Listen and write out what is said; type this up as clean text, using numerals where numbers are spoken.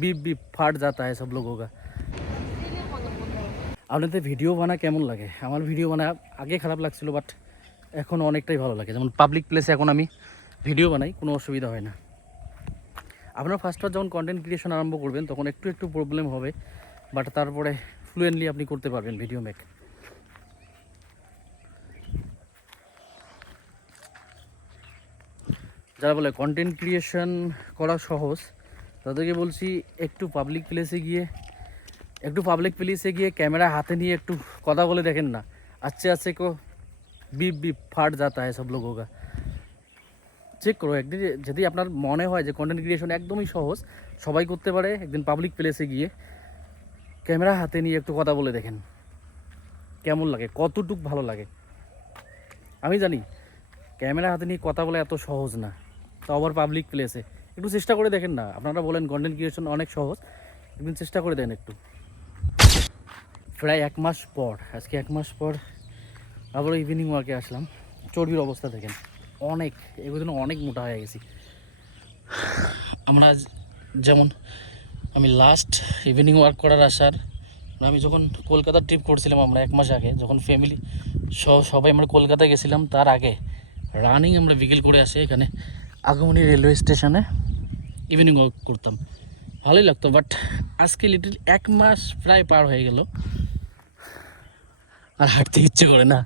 Beep beep फाट जाता है सब लोगों का। আপনাদের ভিডিও বানা কেমন লাগে? আমার ভিডিও বানা আগে খারাপ লাগছিল, বাট এখন অনেকটাই ভালো লাগে। যেমন পাবলিক প্লেসে এখন আমি ভিডিও বানাই, কোনো অসুবিধা হয় না। আপনার ফার্স্ট যখন কন্টেন্ট ক্রিয়েশন আরম্ভ করবেন তখন একটু একটু প্রবলেম হবে, বাট তারপরে ফ্লুয়েন্টলি আপনি করতে পারবেন ভিডিও মেক। যারা বলে কন্টেন্ট ক্রিয়েশন করা সহজ, তাদেরকে বলছি একটু পাবলিক প্লেসে গিয়ে ক্যামেরা হাতে নিয়ে একটু কথা বলে দেখেন না। আচ্ছা আচ্ছা কো বিপ বিপ ফাট যাতা হয় সব লোগোं का। চেক করো একদিন, যদি আপনার মনে হয় যে কন্টেন্ট ক্রিয়েশন একদমই সহজ, সবাই করতে পারে, একদিন পাবলিক প্লেসে গিয়ে ক্যামেরা হাতে নিয়ে একটু কথা বলে দেখেন কেমন লাগে, কতটুক ভালো লাগে। আমি জানি ক্যামেরা হাতে নিয়ে কথা বলা এত সহজ না, তো আবার পাবলিক প্লেসে একটু চেষ্টা করে দেখেন না। আপনারা বলেন কন্টেন্ট ক্রিয়েশন অনেক সহজ, একদিন চেষ্টা করে দেন একটু। প্রায় 1 মাস পর, আজকে 1 মাস পর আবার ইভিনিং ওয়াকে আসলাম। চর্বির অবস্থা দেখেন, অনেক, এগুলো অনেক মোটা হয়ে গেছি আমরা। যেমন আমি লাস্ট ইভিনিং ওয়ার্ক করার আসার, আমি যখন কলকাতা ট্রিপ করছিলাম আমরা 1 মাস আগে, যখন ফ্যামিলি সবাই আমরা কলকাতা গেছিলাম, তার আগে রানিং আমরা বিকেল করে আসি এখানে আগমনী রেলওয়ে স্টেশনে ইভিনিং ওয়াক করতাম, ভালোই লাগতো। বাট আজকে লিটল 1 মাস প্রায় পার হয়ে গেল, আর হাঁটতে ইচ্ছে করে না।